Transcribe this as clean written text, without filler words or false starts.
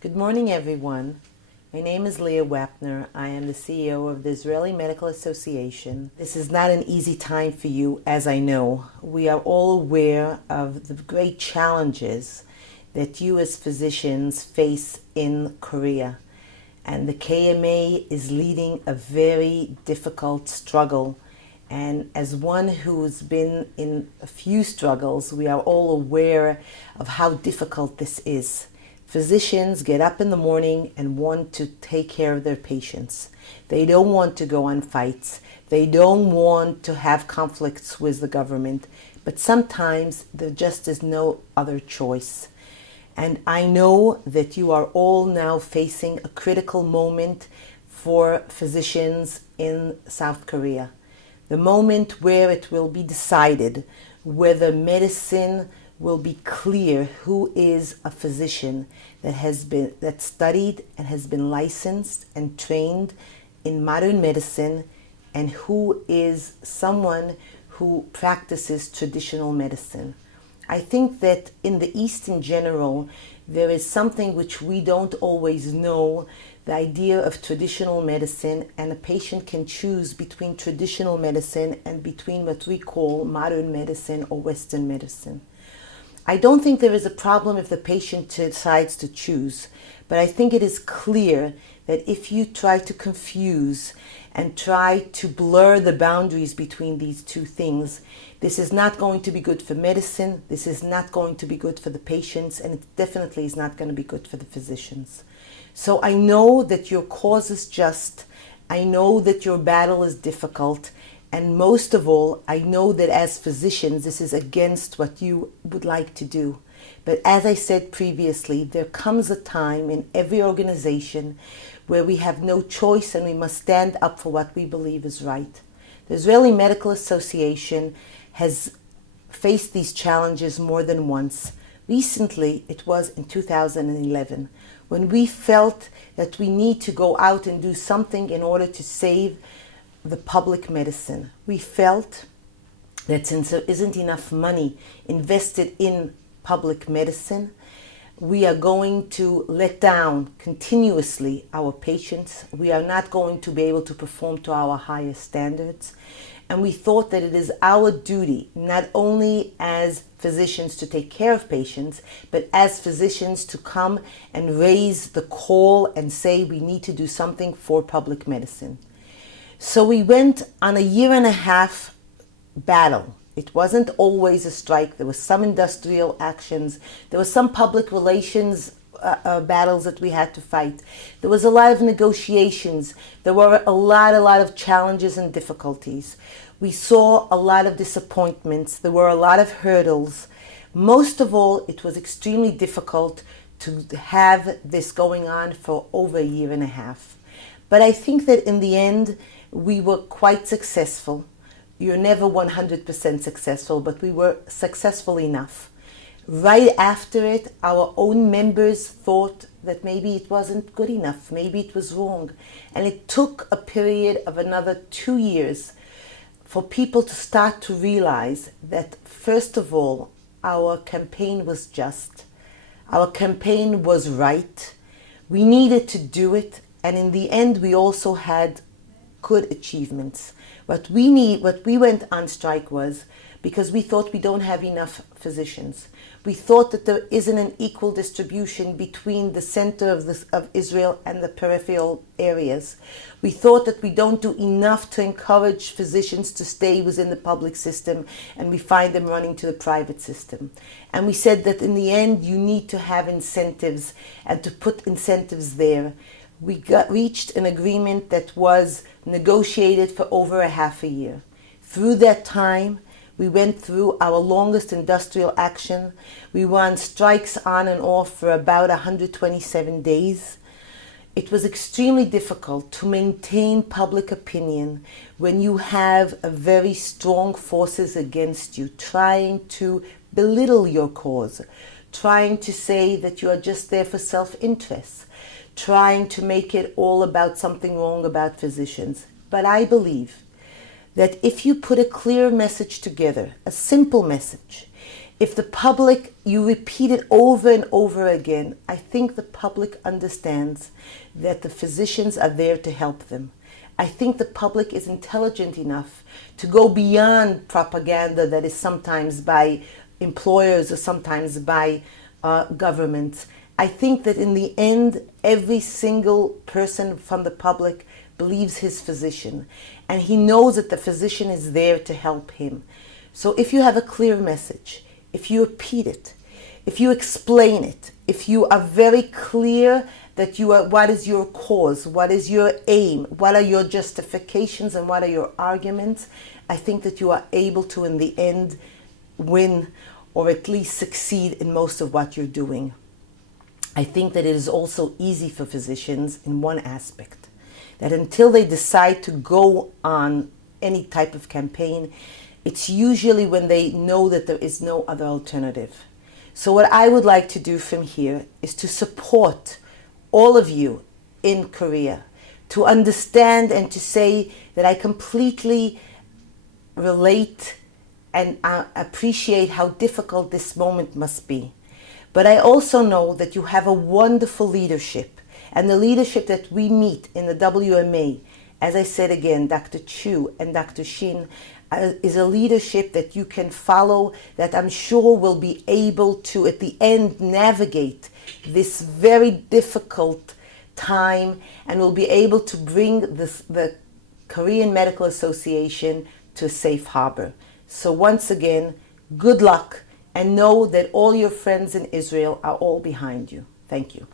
Good morning, everyone. My name is Leah Wapner. I am the CEO of the Israeli Medical Association. This is not an easy time for you, as I know. We are all aware of the great challenges that you as physicians face in Korea. And the KMA is leading a very difficult struggle. And as one who's been in a few struggles, we are all aware of how difficult this is. Physicians get up in the morning and want to take care of their patients. They don't want to go on fights. They don't want to have conflicts with the government. But sometimes there just is no other choice. And I know that you are all now facing a critical moment for physicians in South Korea. The moment where it will be decided whether medicine will be clear who is a physician that studied and has been licensed and trained in modern medicine and who is someone who practices traditional medicine. I think that in the East in general, there is something which we don't always know, the idea of traditional medicine, and a patient can choose between traditional medicine and between what we call modern medicine or Western medicine. I don't think there is a problem if the patient decides to choose, but I think it is clear that if you try to confuse and try to blur the boundaries between these two things, this is not going to be good for medicine, this is not going to be good for the patients, and it definitely is not going to be good for the physicians. So I know that your cause is just, I know that your battle is difficult, and most of all, I know that as physicians, this is against what you would like to do. But as I said previously, there comes a time in every organization where we have no choice and we must stand up for what we believe is right. The Israeli Medical Association has faced these challenges more than once. Recently, it was in 2011, when we felt that we need to go out and do something in order to save the public medicine. We felt that since there isn't enough money invested in public medicine, we are going to let down continuously our patients. We are not going to be able to perform to our highest standards. And we thought that it is our duty, not only as physicians to take care of patients, but as physicians to come and raise the call and say we need to do something for public medicine. So we went on a 1.5 year battle. It wasn't always a strike. There was some industrial actions. There was some public relations battles that we had to fight. There was a lot of negotiations. There were a lot of challenges and difficulties. We saw a lot of disappointments. There were a lot of hurdles. Most of all, it was extremely difficult to have this going on for over a 1.5 years. But I think that in the end, we were quite successful. You're never 100% successful, but we were successful enough. Right after it, our own members thought that maybe it wasn't good enough, maybe it was wrong. And it took a period of another 2 years for people to start to realize that, first of all, our campaign was just. Our campaign was right. We needed to do it. And in the end, we also had good achievements. What we went on strike was because we thought we don't have enough physicians. We thought that there isn't an equal distribution between the center of Israel and the peripheral areas. We thought that we don't do enough to encourage physicians to stay within the public system, and we find them running to the private system. And we said that in the end, you need to have incentives and to put incentives there. We reached an agreement that was negotiated for over 1/2 year. Through that time, we went through our longest industrial action. We were on strikes on and off for about 127 days. It was extremely difficult to maintain public opinion when you have a very strong forces against you, trying to belittle your cause, trying to say that you are just there for self-interest, trying to make it all about something wrong about physicians. But I believe that if you put a clear message together, a simple message, If the public, you repeat it over and over again, I think the public understands that the physicians are there to help them. I think the public is intelligent enough to go beyond propaganda that is sometimes by employers or sometimes by governments. I think that in the end, every single person from the public believes his physician, and he knows that the physician is there to help him. So if you have a clear message, if you repeat it, if you explain it, if you are very clear that you are, what is your cause, what is your aim, what are your justifications, and what are your arguments, I think that you are able to, in the end, win or at least succeed in most of what you're doing. I think that it is also easy for physicians in one aspect, that until they decide to go on any type of campaign, it's usually when they know that there is no other alternative. So what I would like to do from here is to support all of you in Korea, to understand and to say that I completely relate and appreciate how difficult this moment must be. But I also know that you have a wonderful leadership, and the leadership that we meet in the WMA, as I said again, Dr. Chu and Dr. Shin, is a leadership that you can follow, that I'm sure will be able to, at the end, navigate this very difficult time and will be able to bring the Korean Medical Association to a safe harbor. So once again, good luck, and know that all your friends in Israel are all behind you. Thank you.